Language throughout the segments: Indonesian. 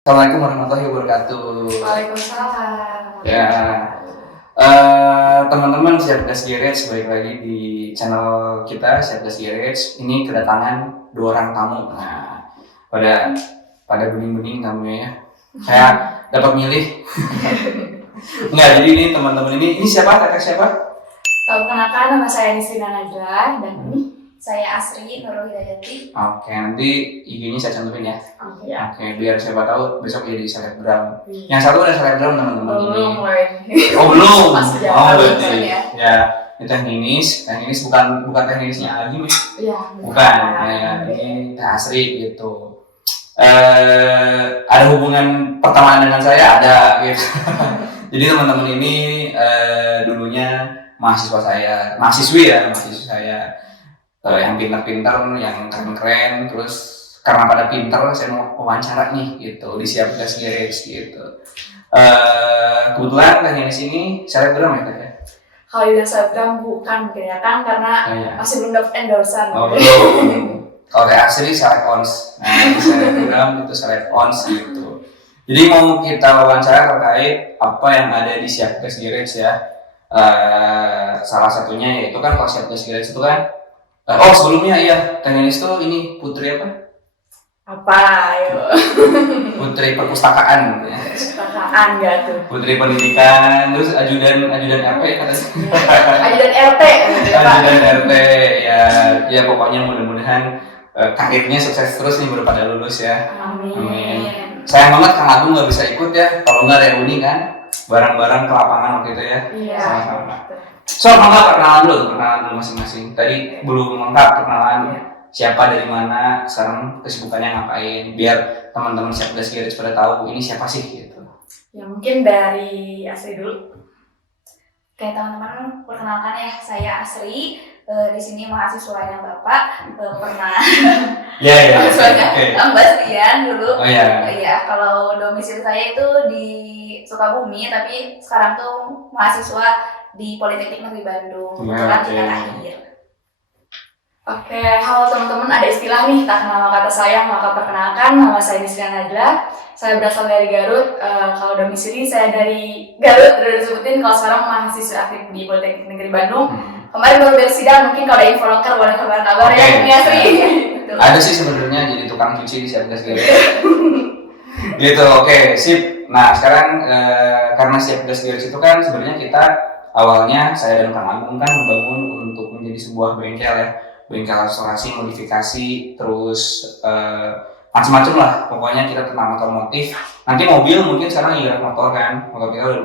Assalamualaikum warahmatullahi wabarakatuh. Waalaikumsalam. Ya, teman-teman Siapgas Garage, balik lagi di channel kita Siapgas Garage. Ini kedatangan 2 orang tamu. Nah, pada bening-bening tamunya ya. Saya dapat milih. Enggak, jadi ini teman-teman ini siapa? Kakak siapa? Perkenalkan, nama saya Nisrina Najla dan ini saya Asri Nurul Hidayati. Oke, nanti IG-nya saya cantumin ya. Oke. Oke, biar siapa tahu besok jadi selebgram. Yang satu ada selebgram teman-teman ini. Oh belum. Masih Oh berarti. ya. Ya, ini teh ninis bukan teh ninisnya lagi nih. Iya. Bukan. Ya, ini teh Asri gitu. Ada hubungan pertemanan dengan saya ada gitu. Jadi teman-teman ini dulunya mahasiswa saya yang pintar-pintar, yang keren-keren, terus karena pada pintar saya mau wawancara nih gitu di Siapgas Garage gitu. Kebetulan tanya di sini selebgram ya Kak? Kalau udah selebgram bukan mungkin ya kan karena masih belum dapat endorsan. Oh belum. Kalau kayak Asri seleb ons, nah selebgram itu seleb ons gitu. Jadi mau kita wawancara terkait apa yang ada di Siapgas Garage ya. Salah satunya yaitu kan kalau Siapgas Garage itu kan sebelumnya iya, tenis tuh ini putri apa? Apa? Ayo. Putri perpustakaan ya. Perpustakaan gak tuh? Putri pendidikan, terus ajudan RP katanya. Ajudan RT. Ajudan RT ya pokoknya mudah-mudahan karirnya sukses terus nih baru pada lulus ya. Amin. Sayang banget Kang Agung nggak bisa ikut ya, kalau nggak reuni kan bareng-bareng ke lapangan waktu itu ya. Iya. Sama-sama. So, mangga perkenalan dulu masing-masing. Tadi belum lengkap perkenalan siapa dari mana, sekarang kesibukannya ngapain, biar teman-teman Siapgas Garage pada tahu ini siapa sih gitu. Ya mungkin dari Asri dulu. Oke teman-teman, perkenalkan ya saya Asri. Di sini mahasiswanya Bapak pernah mahasiswanya Mbak Stian dulu. Iya, kalau domisili saya itu di Sukabumi, tapi sekarang tuh mahasiswa di Politeknik Negeri Bandung. Kebetulan tingkat akhir. Oke, halo teman-teman, ada istilah nih tak kenal kata saya, maka perkenalkan nama saya Nisrina Najla. Saya berasal dari Garut. Kalau domisili saya dari Garut, udah disebutin. Kalau sekarang mahasiswa aktif di Politeknik Negeri Bandung. Kemarin baru beres sidang, mungkin kalau ada info loker boleh kabar-kabar ya, ini Asri. Ada sih sebenarnya jadi tukang cuci di Siapgas Garage. Gitu, oke, sip. Nah sekarang karena Siapgas Garage itu kan sebenarnya kita awalnya saya dan Kang Agung kan membangun untuk menjadi sebuah bengkel ya, bengkel restorasi, modifikasi, terus macam-macam lah. Pokoknya kita tentang otomotif. Nanti mobil mungkin sekarang ya motor kan, motor kita udah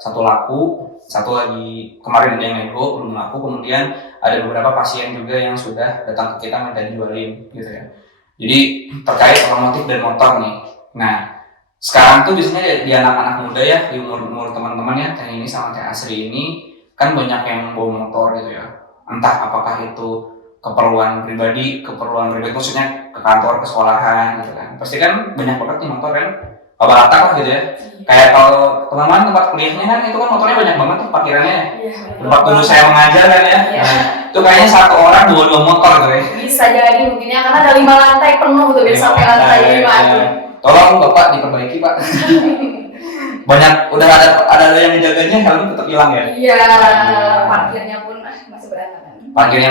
2, satu laku. Satu lagi kemarin ada yang nego belum laku, kemudian ada beberapa pasien juga yang sudah datang ke kita minta dijualin gitu ya. Jadi terkait otomotif dan motor nih. Nah sekarang tuh biasanya di anak-anak muda ya, di umur teman-teman ya, kayak ini sama kayak Asri ini kan banyak yang bawa motor gitu ya. Entah apakah itu keperluan pribadi maksudnya ke kantor, ke sekolahan gitu kan. Pasti kan banyak banget nih motor kan. Rata lah gitu ya. Kayak kalau teman-teman tempat kuliahnya kan itu kan motornya banyak banget tuh parkirannya. Tempat dulu saya mengajar kan ya. Nah, itu kayaknya satu orang 2 motor gitu ya. Bisa jadi mungkin ya karena ada 5 lantai penuh tuh biasa sampai lantai 5 tuh. Tolong Bapak diperbaiki Pak. Banyak udah ada yang menjaganya, helm tetap hilang ya. Iya, parkirnya pun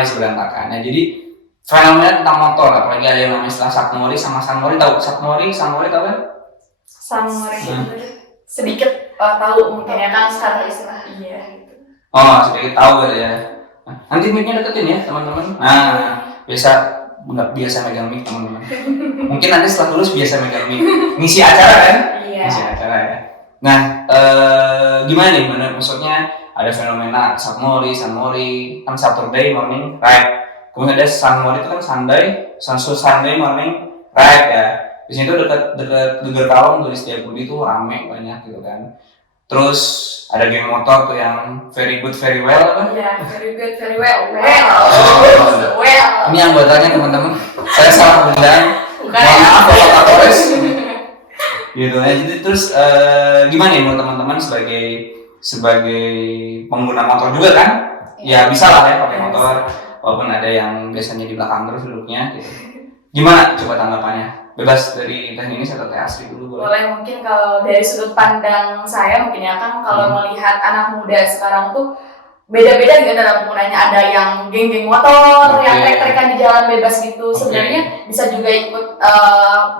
masih berantakan. Nah, jadi fenomena tentang motor, apalagi ada yang namanya istilah Satmori sama Sanmori. Tahu Sanmori tahu kan? Sanmori sedikit tahu mungkin ya kan sekarang istilah gitu. Oh sedikit tahu gitu ya. Nanti mic-nya deketin ya teman-teman. Nah biasa megang mic teman-teman. Mungkin nanti setelah lulus biasa megang mic. Ngisi acara kan? Iya. Ngisi acara ya. Nah gimana nih? Maksudnya ada fenomena Sanmori kan Saturday morning ride. Kemudian ada Sanmori itu kan Sunday morning ride ya. Di sini tuh dekat Geger Kalong tuh di Setiabudi tuh rame banyak gitu kan. Terus ada geng motor tuh yang very good very well apa? Iya, very good very well. Ini anggotanya teman-teman. Saya salah undang. Maaf kalau Kapolres. Gitu ya. Jadi terus gimana nih buat teman-teman sebagai pengguna motor juga kan? Ya bisa lah ya pakai motor. Walaupun ada yang biasanya di belakang terus duduknya gitu. Gimana coba tanggapannya? Bebas dari Teh Ninis atau Teh Asri dulu boleh. Boleh, mungkin kalau dari sudut pandang saya mungkin ya kan kalau melihat anak muda sekarang tuh beda-beda gitu dalam penggunanya. Ada yang geng-geng motor, yang trek-trekan di jalan bebas gitu. Sebenarnya bisa juga ikut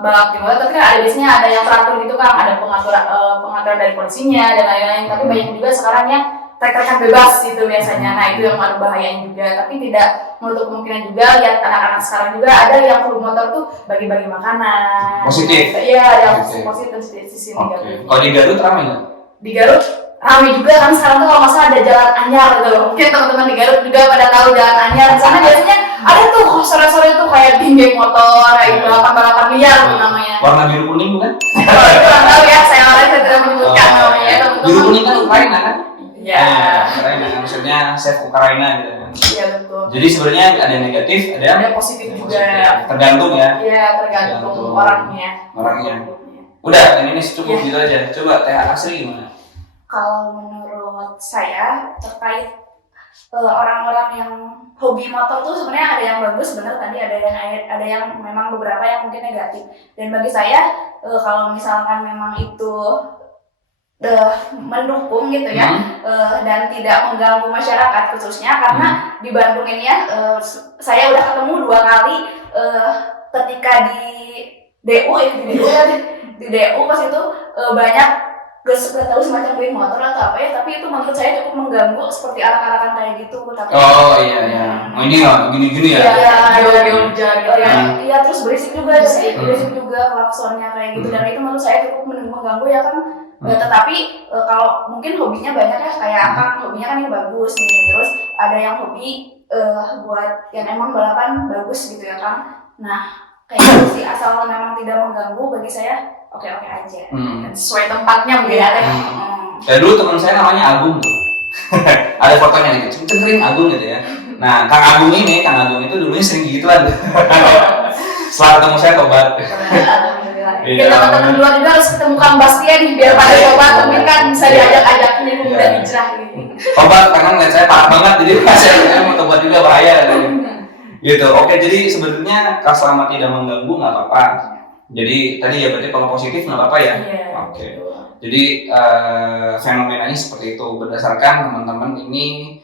balap di motor, tapi kan ada biasanya ada yang teratur gitu kan, ada pengaturan dari polisinya dan lain-lain. Tapi banyak juga sekarang yang trek-trekan bebas gitu biasanya. Nah itu yang ada bahayanya juga. Tapi tidak menutup kemungkinan juga lihat anak-anak sekarang juga ada yang perlu motor tuh bagi-bagi makanan. Positif. Iya, ada positif sisi negatif. Kalau di Garut ramai nggak? Di Garut ramai juga kan sekarang tuh kalau masalah ada jalan anyar gitu. Mungkin teman-teman di Garut juga pada tahu jalan anyar. Di sana biasanya ada tuh sore-sore tuh kayak geng motor, kayak balapan liar namanya. Warna biru kuning bukan? Kurang tahu ya, saya tidak menyebutkan namanya. Biru kuning kan Ukraina kan? Iya. Ukraina, maksudnya save Ukraina gitu kan. Iya betul. Jadi sebenarnya ada yang negatif, ada yang positif juga. Tergantung ya. Iya, tergantung orangnya. Udah, ini cukup gitu aja. Coba Teh Asri gimana? Kalau menurut saya terkait orang-orang yang hobi motor tuh sebenarnya ada yang bagus, bener tadi ada yang memang beberapa yang mungkin negatif. Dan bagi saya kalau misalkan memang itu mendukung gitu ya dan tidak mengganggu masyarakat khususnya karena di Bandung ini ya saya udah ketemu 2 kali ketika di DU di DU pas itu banyak gak tahu semacam geng motor atau apa ya, tapi itu menurut saya cukup mengganggu seperti arak-arakan kayak gitu. Tapi iya. Ini ya gini-gini ya. Iya, terus berisik juga klaksonnya kayak gitu dan itu menurut saya cukup mengganggu ya kan. Tetapi kalau mungkin hobinya banyak ya, kayak Akang hobinya kan ini bagus nih, terus ada yang hobi buat yang emang balapan bagus gitu ya Kang. Nah kayak gitu sih, asal memang tidak mengganggu bagi saya oke-oke aja. Dan sesuai tempatnya mungkin ya. Ya dulu teman saya namanya Agung tuh. Ada fotonya gitu, cengkering Agung gitu ya. Nah Kang Agung itu dulunya sering gituan. Setelah ketemu saya tobat. Kita teman-teman luar juga harus ketemu Kang Bastian nih biar pada coba temen kan bisa diajak-ajakin jadi pemuda hijrah gitu. Tobat karena ngeliat saya parah banget jadi saya mau tobat juga bahaya gitu. Oke, jadi sebenarnya selama tidak mengganggu nggak apa-apa. Jadi tadi ya berarti kalau positif nggak apa-apa ya. Oke. Jadi fenomenanya seperti itu berdasarkan teman-teman ini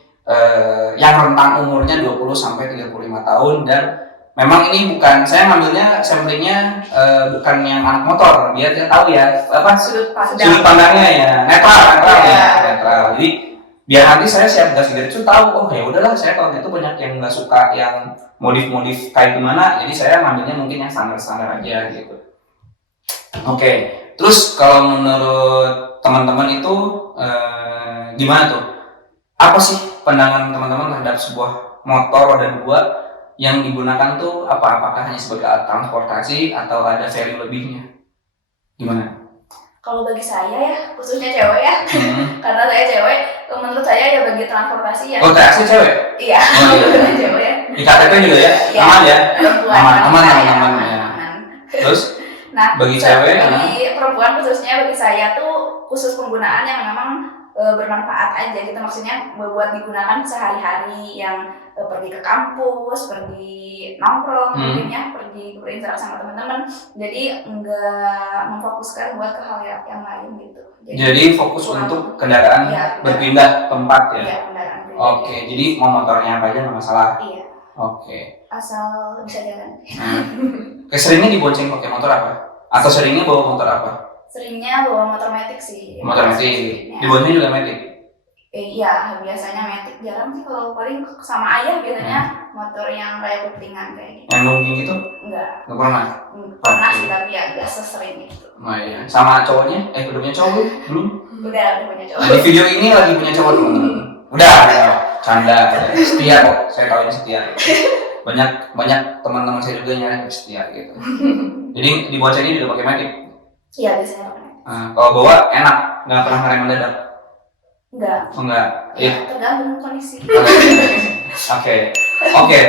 yang rentang umurnya 20 sampai 35 tahun dan memang ini bukan, saya ngambilnya samplingnya bukan yang anak motor, biar dia tahu ya apa sudut pandangnya ya netral. Jadi biar nanti saya siap gas itu tahu ya udahlah saya kalau gitu banyak yang nggak suka yang modif kayak gimana, jadi saya ngambilnya mungkin yang standar aja gitu. Oke, terus kalau menurut teman-teman itu gimana tuh? Apa sih pandangan teman-teman terhadap sebuah motor roda 2 yang digunakan tuh apakah hanya sebagai alat transportasi atau ada value lebihnya? Gimana? Kalau bagi saya ya, khususnya cewek ya, karena saya cewek, menurut saya ya bagi transportasi ya. Oh, taksi cewek? Iya, cewek ya. Di KTP juga ya? Aman ya? Aman ya. Terus? Nah, bagi cewek? Bagi perempuan khususnya, bagi saya tuh khusus penggunaan yang memang bermanfaat aja gitu, maksudnya buat digunakan sehari-hari yang pergi ke kampus, pergi nongkrong, mungkin ya, pergi berinteraksi sama teman-teman, jadi enggak memfokuskan buat ke hal yang lain gitu. Jadi fokus untuk kendaraan berpindah tempat ya. Iya, kendaraan. Oke, jadi mau motornya apa aja nggak masalah. Iya. Oke. Asal bisa jalan. Seringnya dibonceng pakai motor apa? Atau seringnya bawa motor apa? Seringnya bawa motor metik sih. Motor metik. Dibonceng juga metik. Iya, biasanya metik. Jarang sih, kalau paling sama ayah biasanya motor yang kayak putringan kayak gitu. Yang nungging itu? Enggak. Enggak pernah? Pernah sih, tapi ya enggak sesering itu. Oh iya. Sama cowoknya? Udah punya cowok belum? Udah punya cowok. Di video ini lagi punya cowok teman-teman. Udah, canda. Setia kok, saya tahu ini setia. Banyak teman-teman saya juga nyari setia gitu. Jadi diboncengnya juga pakai metik? Iya, biasanya pakai metik. Kalau bawa enak, nggak pernah ngerem mendadak? Enggak. Oh enggak? Ya, tergantung kondisi. Oke.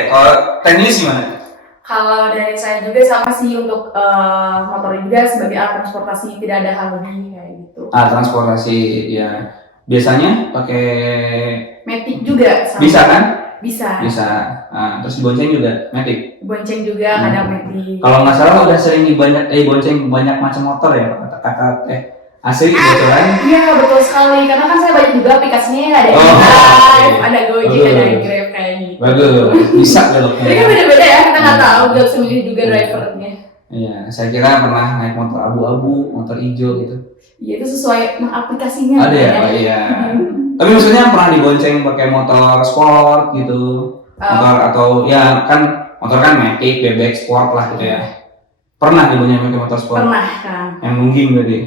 Kalau teknis gimana? Kalau dari saya juga sama sih untuk motor juga sebagai alat transportasi, tidak ada hal lebih kayak gitu. Transportasi ya biasanya pakai metik juga. Bisa kan? Bisa. Nah, terus dibonceng juga matic. Bonceng juga kadang matic. Kalau nggak salah udah sering bonceng banyak macam motor ya kakak asli bocoran. Iya betul sekali, karena kan saya banyak juga aplikasinya, ada ada Gojek, ada Grab kayak gitu. Bagus, bisa beloknya. Jadi kan beda-beda ya, kita nggak tahu, nggak bisa milih juga drivernya. Iya, saya kira pernah naik motor abu-abu, motor hijau gitu. Iya, itu sesuai aplikasinya. Ada ya, Pak? Iya. Tapi maksudnya pernah dibonceng pakai motor sport gitu, motor atau ya kan motor kan matic, bebek, sport lah gitu ya. Pernah dibonceng pakai motor sport? Pernah kan. Yang nungging berarti?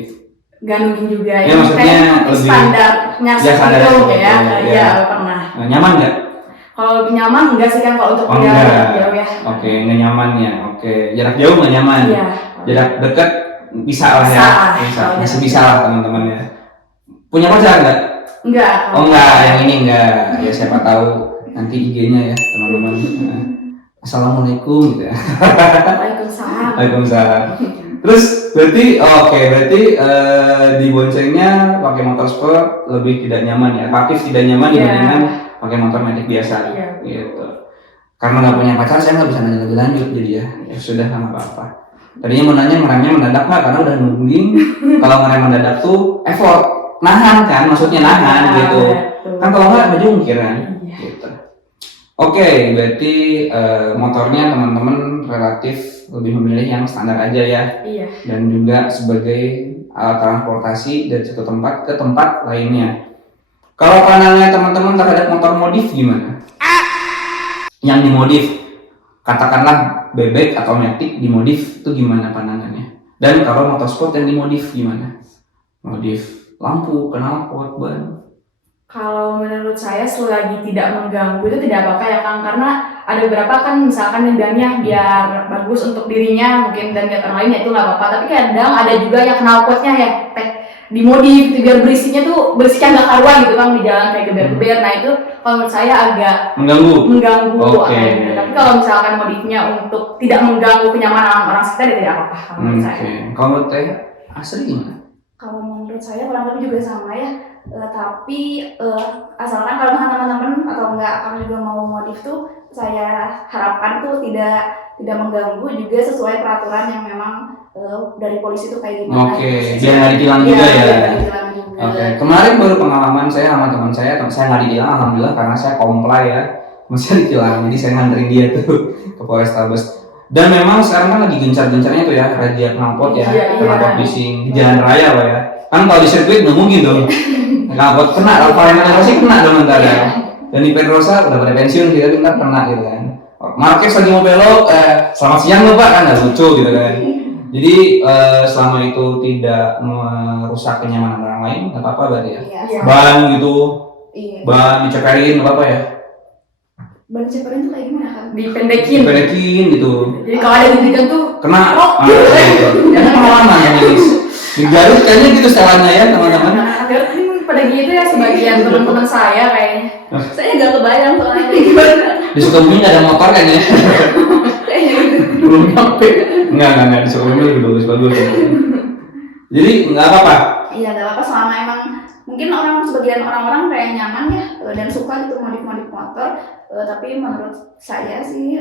Gak nungging juga ya. Maksudnya lebih standarnya seperti ya. Iya, pernah. Nah, nyaman nggak? Kalau lebih nyaman enggak sih kan kalau untuk jarak jauh ya. Oke, nggak nyaman ya. Oke, jarak jauh nggak nyaman. Iya. Jarak dekat bisa lah ya. Masih bisa lah teman-teman ya. Punya pacar nggak? Enggak. Oh enggak, yang ini enggak. Ya siapa tahu nanti IG-nya ya teman-teman. Assalamualaikum gitu ya. Waalaikumsalam. Terus berarti diboncengnya pakai motor sport lebih tidak nyaman ya, relatif tidak nyaman dibandingkan pakai motor matic biasa gitu. Karena nggak punya pacar saya nggak bisa nanya lebih lanjut jadi ya sudah nggak apa-apa. Tadinya mau nanya ngeremnya mendadak nggak karena udah nungging. Kalau ngerem mendadak tuh effort nahan kan, maksudnya nahan gitu. Kan kalau nggak ngejungkir kan gitu. Oke, berarti motornya teman-teman relatif lebih memilih yang standar aja ya. Iya. Dan juga sebagai alat transportasi dari satu tempat ke tempat lainnya. Kalau pandangannya teman-teman terhadap motor modif gimana? Yang dimodif, katakanlah bebek atau matic dimodif itu gimana pandangannya? Dan kalau motor sport yang dimodif gimana? Modif lampu, knalpot, ban. Kalau menurut saya selagi tidak mengganggu itu tidak apa-apa ya Kang, karena ada beberapa kan misalkan yang biar bagus untuk dirinya mungkin dan biar orang lain ya itu nggak apa-apa, tapi kadang ada juga yang knalpotnya ya dimodif gitu biar berisiknya tuh berisiknya nggak karuan gitu Kang di jalan kayak geber-geber. Nah itu kalau menurut saya agak mengganggu. Tapi kalau misalkan modifnya untuk tidak mengganggu kenyamanan orang sekitar ya tidak apa-apa kalau menurut saya. Kalau menurut Teh Asri gimana? Kalau menurut saya kurang lebih juga sama ya. Tapi asalkan kalau teman-teman atau enggak kami juga mau modif tuh saya harapkan tuh tidak mengganggu juga sesuai peraturan yang memang dari polisi tuh kayak gimana. Oke, biar nggak ditilang juga ya. Oke, kemarin baru pengalaman saya sama teman saya nggak ditilang alhamdulillah karena saya comply ya, masih ditilang jadi saya nganterin dia tuh ke Polrestabes. Dan memang sekarang kan lagi gencar-gencarnya tuh ya razia knalpot ya, knalpot bising di jalan raya Pak ya. Kan kalau di sirkuit nggak mungkin tuh. Knalpot kena, Valentino Rossi kena dong ntar ya. Dan di Pedrosa udah pada pensiun kita ntar kena gitu kan. Marquez lagi mau belok, selamat siang loh Pak, kan nggak lucu gitu kan. Jadi selama itu tidak merusak kenyamanan orang lain nggak apa-apa berarti ya. Ban gitu, ban diceperin nggak apa-apa ya. Ban diceperin tuh kayak gimana kan? Dipendekin gitu. Jadi kalau ada didikan tuh kena. Gitu. Ini pengalaman ya guys. Di Garut kayaknya gitu setelannya ya teman-teman. Pada gitu ya sebagian teman-teman saya kayaknya. Saya nggak kebayang soalnya gimana. Di Sukabumi nggak ada motor kayaknya. Belum nyampe. Enggak di Sukabumi lebih bagus-bagus. Jadi nggak apa-apa. Iya nggak apa-apa selama emang mungkin sebagian orang-orang kayak nyaman ya dan suka gitu modif-modif motor. Tapi menurut saya sih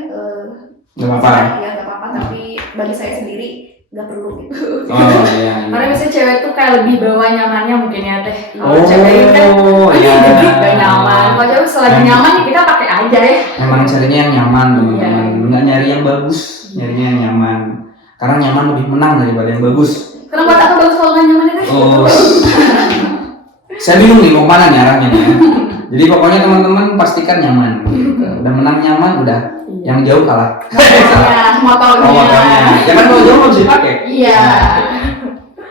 nggak apa-apa. Ya nggak apa-apa. Tapi bagi saya sendiri nggak perlu gitu. Oh iya. Karena biasanya cewek tuh kayak lebih bawa nyamannya mungkin ya Teh. Kalau cewek kan jadi gak nyaman. Kalau cewek selagi nyaman ya kita pakai aja ya. Memang carinya yang nyaman teman-teman. Nggak nyari yang bagus, nyarinya yang nyaman. Karena nyaman lebih menang daripada yang bagus. Kenapa tak bagus kalau nggak nyaman ya Teh? Saya bingung nih mau kemana nih arahnya ya. Jadi pokoknya teman-teman pastikan nyaman. Gitu. Udah menang nyaman udah. Yang jauh kalah. Motornya. Ya kan kalau jauh nggak bisa dipakai. Iya.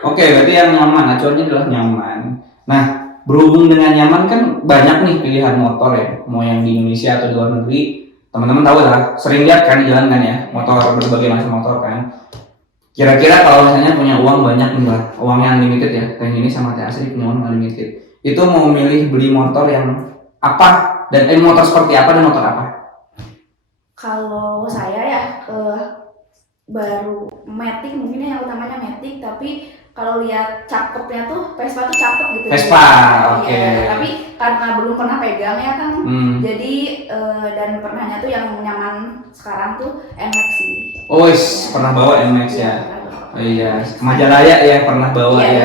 Oke, berarti yang nyaman, acuannya adalah nyaman. Nah, berhubung dengan nyaman kan banyak nih pilihan motor ya, mau yang di Indonesia atau di luar negeri. Teman-teman tahu lah, sering lihat kan di jalan kan ya, motor berbagai macam motor kan. Kira-kira kalau misalnya punya uang banyak nih lah, uangnya unlimited ya, kayak ini sama Teh Asri punya uang unlimited. Itu mau milih beli motor yang apa dan motor seperti apa dan motor apa? Kalau saya ya baru matic mungkin yang utamanya matic, tapi kalau lihat cakepnya tuh Vespa tuh cakep gitu. Vespa, oke. Iya, tapi karena belum pernah pegang ya kan, jadi dan pernahnya tuh yang nyaman sekarang tuh NMAX sih. Oh, pernah bawa NMAX ya? Oh iya, ke Majalaya ya pernah bawa ya.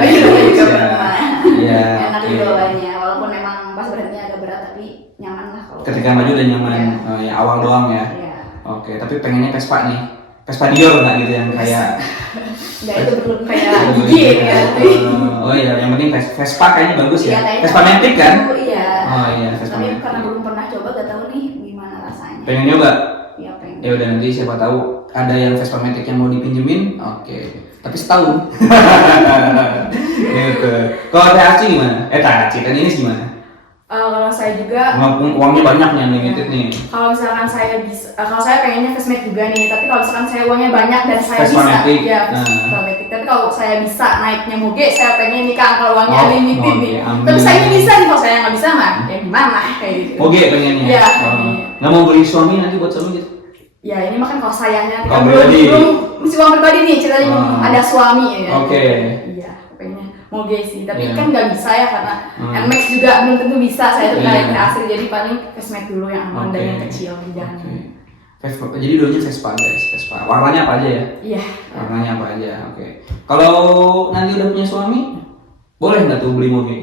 Iya, enak dibawanya, walaupun memang pas berhentinya agak berat tapi nyaman lah kalau. Ketika maju udah nyaman, ya awal doang ya. Iya. Oke, tapi pengennya Vespa nih. Vespa Dior nggak gitu yang kayak nggak itu belum kayak gigi ya. Oh iya, yang penting Vespa kayaknya bagus ya. Iya, Vespa Matic kan? Iya. Oh iya, Vespa Tapi Matic. karena belum pernah coba, gak tahu nih gimana rasanya. Pengen nyoba? Iya pengen. Ya udah, nanti siapa tahu ada yang Vespa Matic yang mau dipinjemin. Oke. Tapi setahun. Gitu. Kalau Teh Aci gimana? Teh Aci kan ini gimana? Kalau saya juga Uangnya banyak nih, unlimited nih. kalau misalkan saya bisa, kalau saya pengennya Vespa juga nih, tapi kalau misalkan saya uangnya banyak dan saya Vespa bisa, Matic. ya Vespa Matic. Tapi kalau saya bisa naiknya moge, saya pengen nih Kang kalau uangnya limited nih. Tapi saya ini bisa nih, kalau saya nggak bisa mah, ya gimana kayak gitu. Moge pengennya. Iya. Nggak mau beli suami nanti buat suami gitu? Ya ini mah kan kalau sayangnya Kalau belum pribadi. mesti uang pribadi nih, ceritanya belum ada suami ya. Oke. Iya, pengennya moge sih, tapi Iya. kan nggak bisa ya karena NMAX juga belum tentu bisa. Saya tuh Iya. kayak asli, jadi paling Vespa dulu yang aman dan Oke. yang kecil di jalan. Oke. Vespa, jadi dulunya Vespa guys, Vespa. Warnanya apa aja ya? Iya. Warnanya apa aja, oke. Kalau nanti udah punya suami, boleh nggak tuh beli moge?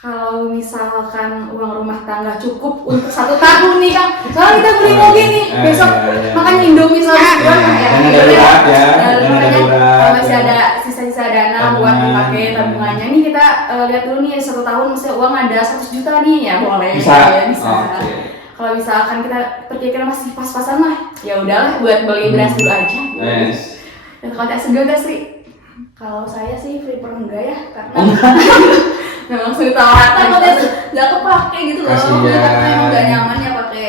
Kalau misalkan uang rumah tangga cukup untuk 1 tahun nih Kang, soalnya kita beli moge nih, besok makan Indomie sama sebulan Jangan darurat ya, jangan makanya darurat. kalau masih ada sisa-sisa dana buat dipakai tabungannya nih, kita lihat dulu nih 1 tahun mesti uang ada 100 juta nih, ya boleh. Bisa. Ya, bisa. Oke. Kalau misalkan kita perkirakan masih pas-pasan lah, ya udahlah buat beli beras dulu aja. Yes. Dan kalau tak segan Sri, Kalau saya sih prefer enggak ya, karena memang langsung ditawarkan. takutnya nggak kepake gitu loh. Kasian. Karena emang nggak nyaman ya pakai,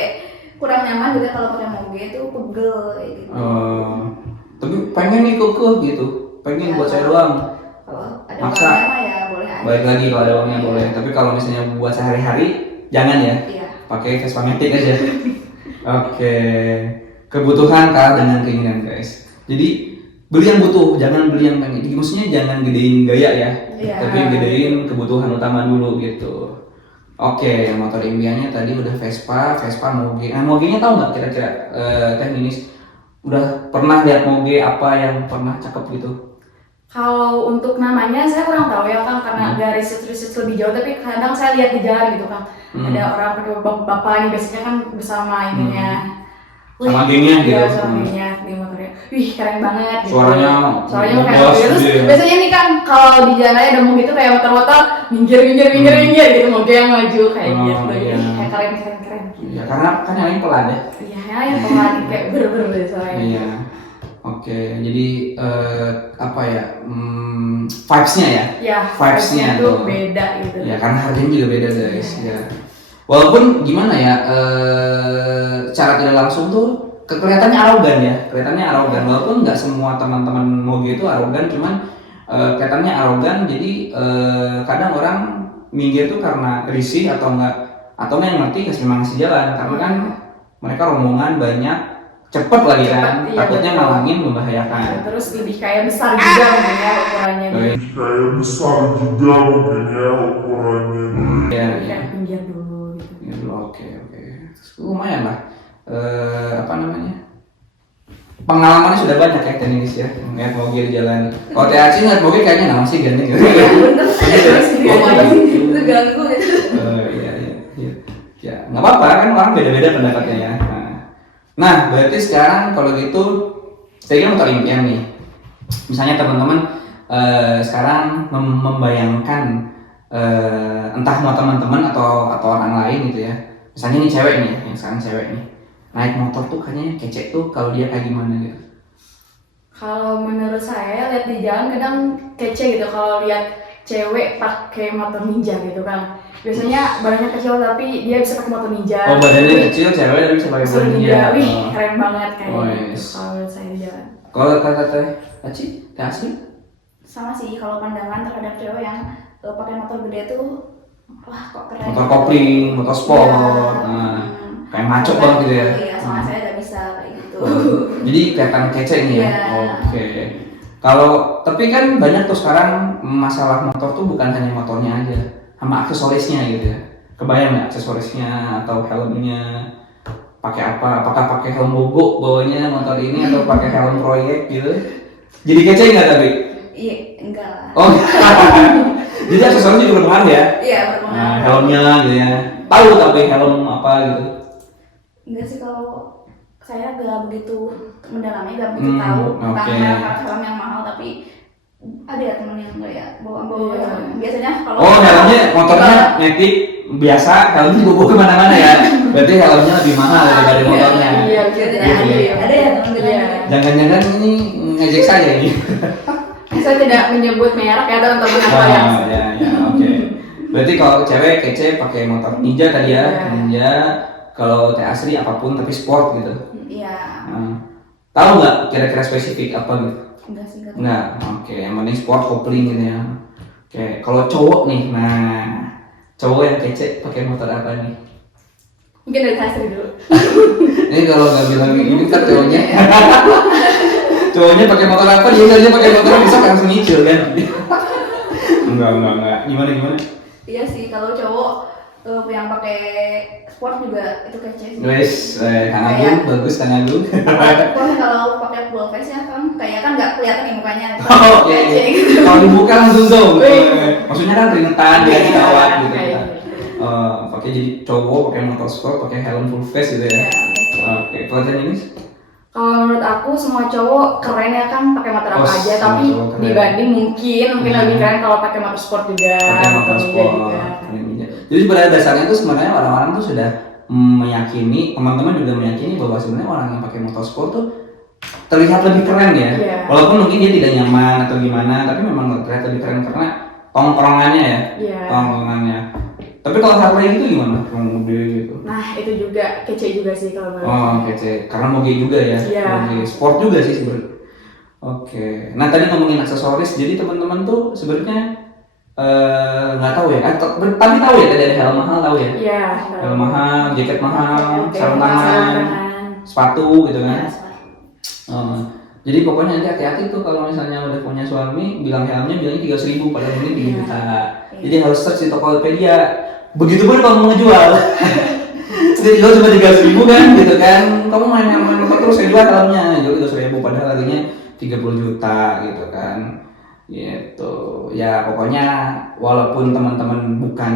kurang nyaman juga kalau pakai moge itu pegel kayak gitu. Tapi pengen nih kekeh gitu, pengen buat saya doang. Kalau ada Maksa. uangnya mah ya boleh aja. Balik lagi kalau ada uangnya boleh. Tapi kalau misalnya buat sehari-hari, jangan ya. Iya. Pakai Vespa Matic aja. Oke. Kebutuhan kalah dengan keinginan guys. Jadi beli yang butuh, jangan beli yang pengen. Jadi maksudnya jangan gedein gaya ya, Iya. tapi gedein kebutuhan utama dulu gitu. Oke, motor impiannya tadi udah Vespa, moge. Nah, mogenya tahu nggak kira-kira teknis? Udah pernah lihat moge apa yang pernah cakep gitu? Kalau untuk namanya saya kurang tahu ya Kang, karena nggak riset lebih jauh, tapi kadang saya lihat di jalan gitu Kang, ada orang pakai bapak ini biasanya kan bersama ininya. Sama gengnya gitu. Iya, sama gengnya di motornya. Wih, keren banget gitu. Suaranya kayak ngebas gitu. Terus gitu ya. biasanya nih kan kalau di jalan raya ada moge itu kayak motor-motor minggir gitu, moge yang maju kayak gitu. Iya. Kayak keren gitu. Ya karena kan yang lain pelan ya. Iya, yang pelan kayak ber deh soalnya. Iya. Oke, jadi apa ya? Vibes-nya ya. Ya, Vibes-nya itu tuh. beda gitu. Ya karena harganya juga beda guys. Ya. Walaupun gimana ya, secara tidak langsung tuh kelihatannya arogan ya, walaupun nggak semua teman-teman moge itu arogan, cuman kelihatannya arogan. Jadi kadang orang minggir tuh karena risih atau nggak yang ngerti memang ngasih jalan, karena kan mereka rombongan banyak, cepet lagi kan, Iya, takutnya betul. ngalangin, membahayakan. Terus lebih kayak besar juga mungkin ya ukurannya. Baik. Kayak besar juga mungkin ya ukurannya. Iya, iya. Kayak pinggir dulu gitu. Ya dulu, oke. Terus lumayan lah. Apa namanya? Pengalamannya sudah banyak ya teknis ya, ngeliat moge di jalan. Kalau Teh Aci ngeliat moge kayaknya nggak masih ganteng gitu. Bener. Itu ganggu gitu. Iya. Ya, nggak apa-apa kan, orang beda-beda pendapatnya ya. Nah, berarti sekarang kalau gitu, saya kira motor impian nih. Misalnya teman-teman sekarang membayangkan entah mau teman-teman atau orang lain gitu ya. Misalnya nih cewek nih, yang sekarang cewek nih, naik motor tuh kayaknya kece tuh kalau dia kayak gimana gitu. Kalau menurut saya lihat di jalan kadang kece gitu kalau lihat cewek pakai motor ninja gitu kan. Biasanya badannya kecil tapi dia bisa pakai motor ninja. Oh, badannya kecil cewek tapi bisa pakai motor ninja. Wih, keren banget kayak Oh, gitu yes. kalau menurut saya di jalan. Kalau kata Teh Aci, Teh Aci? Sama sih kalau pandangan terhadap cewek yang pakai motor gede tuh, wah kok keren. Motor kopling, motor sport, kayak maco banget gitu ya. Iya, sama saya nggak bisa kayak gitu. Jadi kelihatan kece nih ya. Iya. Oke. Kalau tapi kan banyak tuh sekarang masalah motor tuh bukan hanya motornya aja, sama aksesorisnya gitu ya. Kebayang nggak aksesorisnya atau helmnya? Pakai apa? Apakah pakai helm bogo bawanya motor ini atau pakai helm proyek gitu? Jadi kece nggak tapi? Iya, enggak lah. Oh, jadi aksesorisnya juga berpengaruh ya? Iya, berpengaruh. Nah, helmnya gitu ya. Tahu tapi helm apa gitu? Enggak sih, kalau saya gak begitu mendalami, gak begitu tahu tentang oke. merek helm yang mahal, tapi ada ya temen yang kayak bawa-bawa helm. Biasanya kalau Oh, helmnya motornya Matic biasa, helmnya dibawa kemana-mana ya? Berarti helmnya lebih mahal daripada motornya. Iya, ada ya temen Iya. Jangan-jangan ini ngejek saya ini. Saya tidak menyebut merek ya teman-teman apa ya. Oh, ya, oke. Berarti kalau cewek kece pakai motor Ninja tadi ya, Iya. Ninja. Kalau Teh Asri apapun tapi sport gitu. Iya. Tahu nggak kira-kira spesifik apa gitu? Enggak sih, enggak. Enggak. Oke, yang penting sport kopling gitu ya. Oke, kalau cowok nih, nah cowok yang kece pakai motor apa nih? Mungkin dari hasil dulu. Ini kalau nggak bilang ini kan cowoknya. Cowoknya pakai motor apa? Dia aja pakai motor bisa langsung nyicil kan? Enggak. Gimana? Iya sih, kalau cowok yang pakai sport juga itu kece sih. Guys, Kang Agung, bagus Kang Agung. Apalagi kalau pakai full face ya kan, kayak kan nggak kelihatan nih mukanya. Oh, oke. Kece gitu. Kalau dibuka langsung zoom. Wih. Maksudnya kan keringetan dia kawat gitu. Kayak Kan. Pakai jadi cowok pakai motor sport, pakai helm full face gitu ya. Ya, kece. Oke, kalau ini Kalau menurut aku semua cowok keren ya kan pakai motor apa Oh, aja, semua tapi cowok keren. dibanding mungkin lebih keren kalau pakai motor sport juga, pakai motor ninja sport. juga. Ninja. Jadi pada dasarnya tuh sebenarnya orang-orang tuh sudah meyakini, teman-teman juga meyakini bahwa sebenarnya orang yang pakai motor sport tuh terlihat lebih keren ya. Iya. Walaupun mungkin dia tidak nyaman atau gimana, tapi memang terlihat lebih keren karena tongkrongannya ya. Iya. Tongkrongannya. Tapi kalau Harley itu gimana? Kalau mobil gitu. Nah itu juga kece juga sih kalau menurut. Oh, kece. Karena moge juga ya. Iya. Moge sport juga sih sebenarnya. Oke. Nah, tadi ngomongin aksesoris. Jadi teman-teman tuh sebenarnya nggak tahu ya. Tapi tahu ya tadi ada helm mahal tahu ya. Iya. Helm mahal, jaket mahal, Oke, sarung sarung tangan, tangan. sepatu gitu kan. Ya, Jadi pokoknya nanti hati-hati tuh kalau misalnya udah punya suami, bilang helmnya bilangnya 300.000 padahal ini 3 juta. Jadi harus search di Tokopedia. Begitu pun kalau mau ngejual. Sudah jual cuma 300.000 kan gitu kan. Kamu main motor terus saya jual helmnya. Jual 300.000 padahal harganya 30 juta gitu kan. Gitu. Ya pokoknya walaupun teman-teman bukan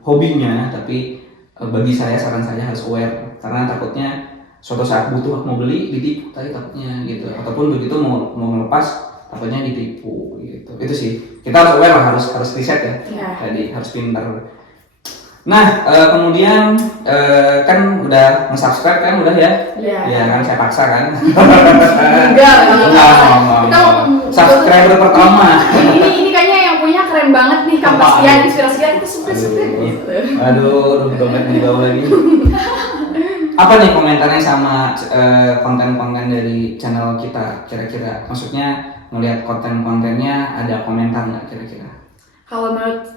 hobinya, tapi bagi saya saran saya harus aware karena takutnya suatu saat butuh mau beli ditipu tadi takutnya gitu. Ataupun begitu mau melepas takutnya ditipu gitu. Itu sih. Kita harus aware lah, harus riset ya. Iya. Tadi harus pintar. Nah, kemudian kan udah nge-subscribe kan udah ya? Iya. Ya kan saya paksa kan. Enggak. Kita subscriber pertama. Ini kayaknya yang punya keren banget nih, kampus Apaan? ya inspirasi itu subscribe gitu. Aduh, dompet di bawah lagi. Apa nih komentarnya sama konten-konten dari channel kita kira-kira? Maksudnya ngelihat konten-kontennya ada komentar nggak kira-kira? Kalau menurut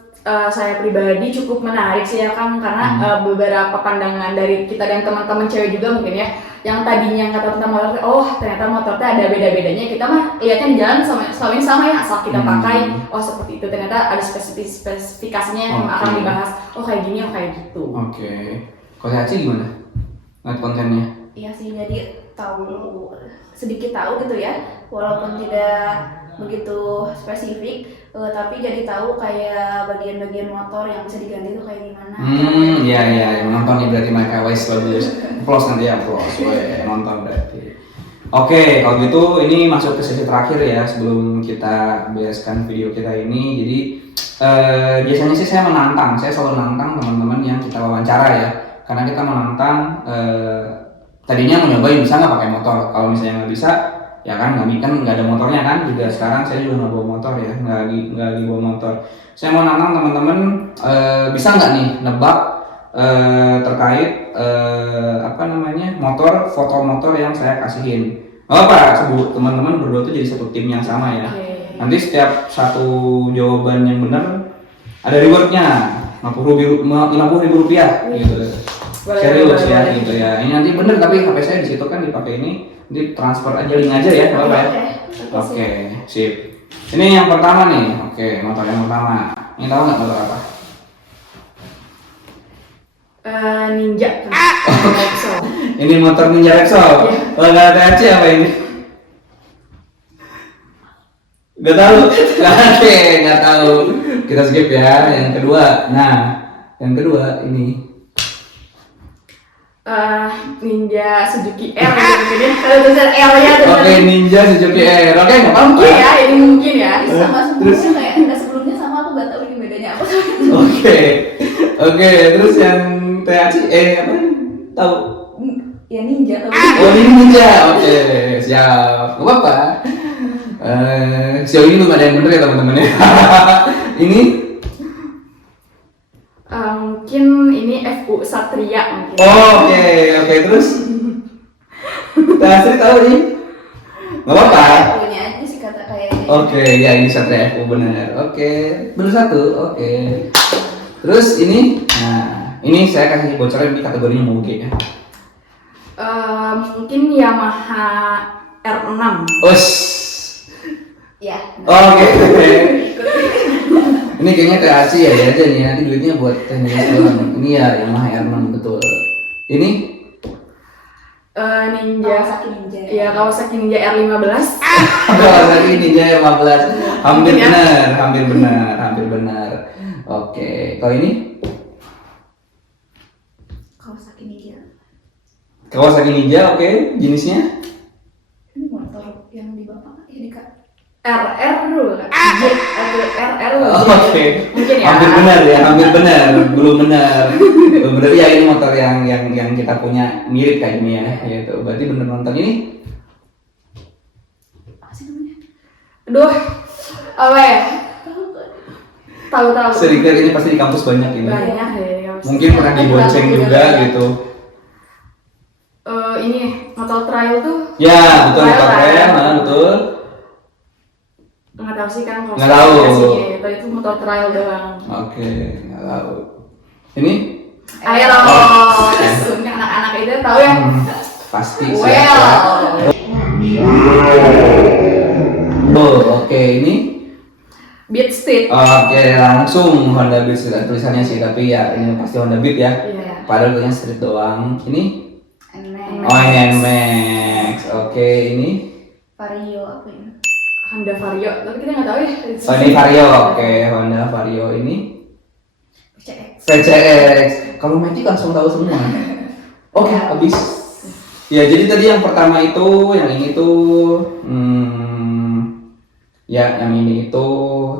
saya pribadi cukup menarik sih ya kan, karena beberapa pandangan dari kita dan teman-teman cewek juga mungkin ya, yang tadinya kata tentang motor, oh ternyata motor ada beda-bedanya, kita mah lihatnya di jalan selama ini sama ya, asal kita pakai, oh seperti itu, ternyata ada spesifikasinya yang akan dibahas, oh kayak gini, oh kayak gitu. Oke. Kalau Haci gimana? Ngeliat kontennya? Iya sih, jadi sedikit tahu gitu ya, walaupun tidak begitu spesifik, tapi jadi tahu kayak bagian-bagian motor yang bisa diganti itu kayak gimana. Iya, nonton nih berarti mereka wise bagus. Plus nanti ya, nonton berarti. Oke, kalau gitu ini masuk ke sesi terakhir ya sebelum kita bereskan video kita ini. Jadi biasanya sih saya selalu menantang teman-teman yang kita wawancara ya, karena kita menantang tadinya mau nyobain bisa nggak pakai motor. Kalau misalnya nggak bisa, ya kan nggak ada motornya kan. Juga sekarang saya juga nggak bawa motor ya, nggak lagi bawa motor. Saya mau nantang teman-teman, bisa nggak nih nebak terkait foto motor yang saya kasihin. Sebut teman-teman berdua tuh jadi satu tim yang sama ya. Oke. Nanti setiap satu jawaban yang benar ada rewardnya, 50.000 rupiah gitu. Serius ya gitu ya. Ini nanti bener tapi HP saya di situ kan dipakai ini. Nanti transfer aja link aja ya, apa ya? Oke, sip. Ini yang pertama nih. Oke, motor yang pertama. Ini tahu nggak motor apa? Ninja. Ini motor Ninja Rexall. Oh, nggak ada THC apa ini? Nggak tahu. Oke, nggak tahu. Kita skip ya. Yang kedua. Nah, yang kedua ini. Ninja Suzuki R mungkin ya. Ada tulisan R ya. Oke, Ninja Suzuki R. Oke, nggak apa-apa. Mungkin ya, ini mungkin ya. Sama sebelumnya kayak enggak sebelumnya sama aku nggak tahu ini bedanya apa. Oke, terus yang THC apa? Tahu? Ya ninja tapi. Oh, ini Ninja. Oke, siap. Nggak apa-apa. Sejauh ini belum ada yang bener ya teman-teman ya. Ini mungkin ini FU Satria mungkin. oh, oke, terus Tasri tahu nih? Nggak apa-apa. Punya aja sih kata kayaknya. Oke, ya ini Satria FU benar. Oke, benar satu. Oke. Terus ini, nah ini saya kasih bocoran di kategorinya moge ya. Mungkin Yamaha R6. Us. Ya. Oke. Ini kayaknya THC ya aja nih, nanti duitnya buat teknis doang. Ini ya Yamaha R6 betul. Ini Ninja. Kawasaki Ninja. Iya, Kawasaki Ninja R15. Kawasaki Ninja 15. Hampir benar. Oke, kalau ini Kawasaki Ninja. Kawasaki Ninja, oke, jenisnya? Ini motor yang di bapak ya di kak. RR dulu kan? RR dulu. Oke. Mungkin ya. Hampir benar, belum benar. Berarti ya ini motor yang kita punya mirip kayak gini ya, gitu. Berarti bener nonton ini? Apa sih namanya? Aduh, apa ya? Tahu. Sedikit ini pasti di kampus banyak ini. Banyak ya. Mungkin pernah dibonceng juga gitu. Ini motor trail tuh. Ya, betul motor Trail, trail, betul. Nggak tahu sih kan kalau Nggak tahu. gitu, itu motor trail doang. Oke, nggak tahu. Ini? Ayo, anak-anak itu tahu ya. Pasti. Well, Oke, ini? Beat Street. Oke, langsung Honda Beat Street tulisannya sih, tapi ya ini pasti Honda Beat ya. Iya. Padahal tulisannya Street doang. Ini? NMAX. Oh, ini NMAX. Oke, ini? Vario apa ini? Honda Vario, tapi kita nggak tahu ya. Oh, ini Vario. Oke, Honda Vario ini? PCX. VCX. Kalau Magic langsung tahu semua. Oke, habis. Ya, jadi tadi yang pertama itu, yang ini tuh, ya, yang ini itu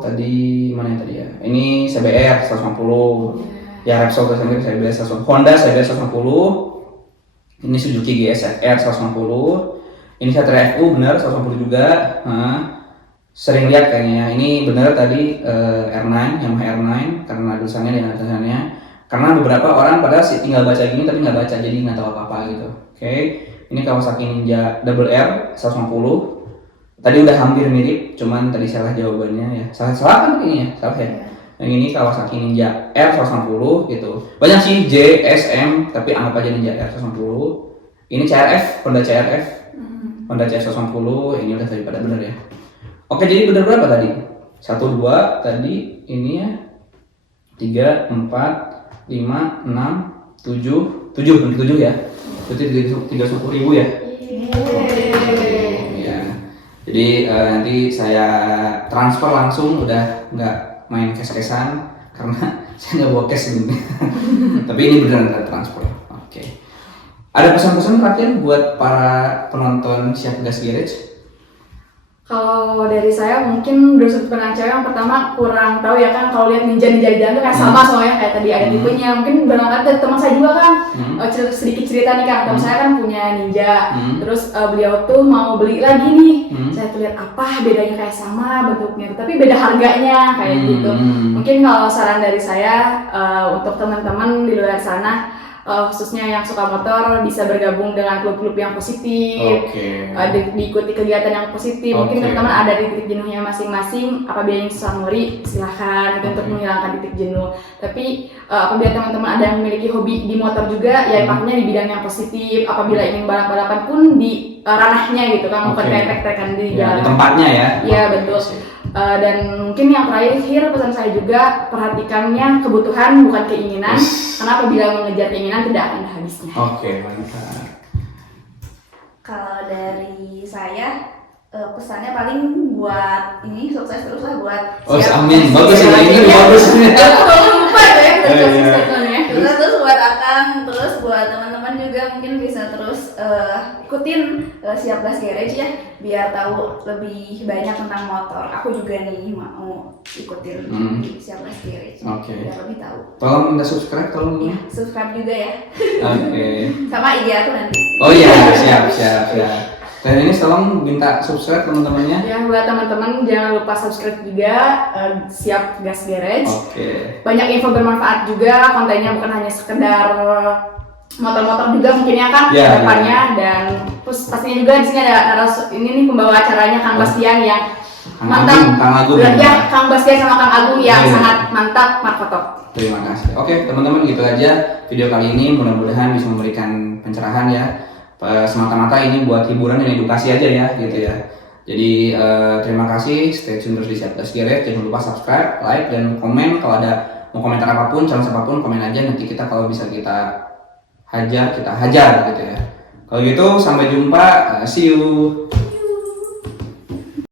tadi mana tadi ya? Ini CBR 150. Ya, Repsol tersendiri CBR 150. Honda CBR 150. Ini Suzuki GSX-R 150. Ini Satria FU benar 150 juga. Sering lihat kayaknya. Ini benar tadi R9, Yamaha R9 karena tulisannya dan tulisannya. Karena beberapa orang pada tinggal baca gini tapi nggak baca jadi nggak tahu apa-apa gitu. Oke. Ini Kawasaki Ninja Double R 150. Tadi udah hampir mirip, cuman tadi salah jawabannya ya. Salah kan ini ya? Salah ya. Yang ini Kawasaki Ninja R 150 gitu. Banyak sih J, S, M, tapi anggap aja Ninja R 150. Ini CRF, Honda CRF. Honda CRF 150, ini udah tadi pada bener ya. Oke, jadi bener berapa tadi? 1, 2, tadi ini ya. 3, 4, 5, 6, 7, 7 ya. Berarti 310.000 ya. Ya. Jadi nanti saya transfer langsung, udah nggak main cash-cashan karena saya nggak bawa cash ini. Tapi ini beneran transfer. Oke. Ada pesan-pesan terakhir buat para penonton Siap Gas Garage? Kalau dari saya mungkin dari sudut pandang cewek yang pertama kurang tahu ya kan, kalau lihat ninja di jalan tuh kayak sama soalnya kayak tadi ada tipenya. Mungkin barangkali dari teman saya juga kan sedikit cerita nih kan, teman saya kan punya ninja, terus beliau tuh mau beli lagi nih. Saya tuh lihat apa bedanya kayak sama bentuknya, tapi beda harganya kayak gitu. Mungkin kalau saran dari saya untuk teman-teman di luar sana, khususnya yang suka motor bisa bergabung dengan klub-klub yang positif. Diikuti kegiatan yang positif. Mungkin teman-teman ada di titik jenuhnya masing-masing. Apabila ingin susamori silahkan untuk menghilangkan titik jenuh. Tapi apabila teman-teman ada yang memiliki hobi di motor juga, ya pakainya di bidang yang positif. Apabila ingin balap-balapan pun di ranahnya gitu kan, bukan kayak trek-trekan di jalan. Di tempatnya ya. Iya betul. Dan mungkin yang terakhir pesan saya juga, perhatikannya kebutuhan bukan keinginan, karena apabila mengejar keinginan tidak akan ada habisnya. Mantap. Kalau dari saya pesannya paling buat ini sukses terus lah buat amin, bagus ini bagus. Lupa ya statementnya. Terus buat Akang, terus buat teman-teman juga mungkin bisa terus ikutin Siap Gas Garage ya, biar tahu lebih banyak tentang motor. Aku juga nih mau ikutin Siap Gas Garage biar lebih tahu. Tolong minta subscribe, ya, subscribe juga ya. Sama IG aku nanti. Oh iya, siap. Dan ini tolong minta subscribe teman-temannya. Ya, buat teman-teman jangan lupa subscribe juga Siap Gas Garage. Banyak info bermanfaat juga, kontennya bukan hanya sekedar motor-motor juga mungkin ya Kang depannya. Dan terus pastinya juga di sini ada ini nih pembawa acaranya Kang Bastian yang mantap. Kang Agung. Ya, Kang Bastian sama Kang Agung yang sangat mantap markotop. Terima kasih. Oke, teman-teman gitu aja video kali ini, mudah-mudahan bisa memberikan pencerahan ya. Semata-mata ini buat hiburan dan edukasi aja ya gitu ya. Jadi terima kasih, stay tune terus di Siap Gas Garage. Jangan lupa subscribe, like, dan komen. Kalau ada mau komentar apapun, challenge apapun, komen aja. Nanti kita kalau bisa kita hajar gitu ya. Kalau gitu sampai jumpa, see you.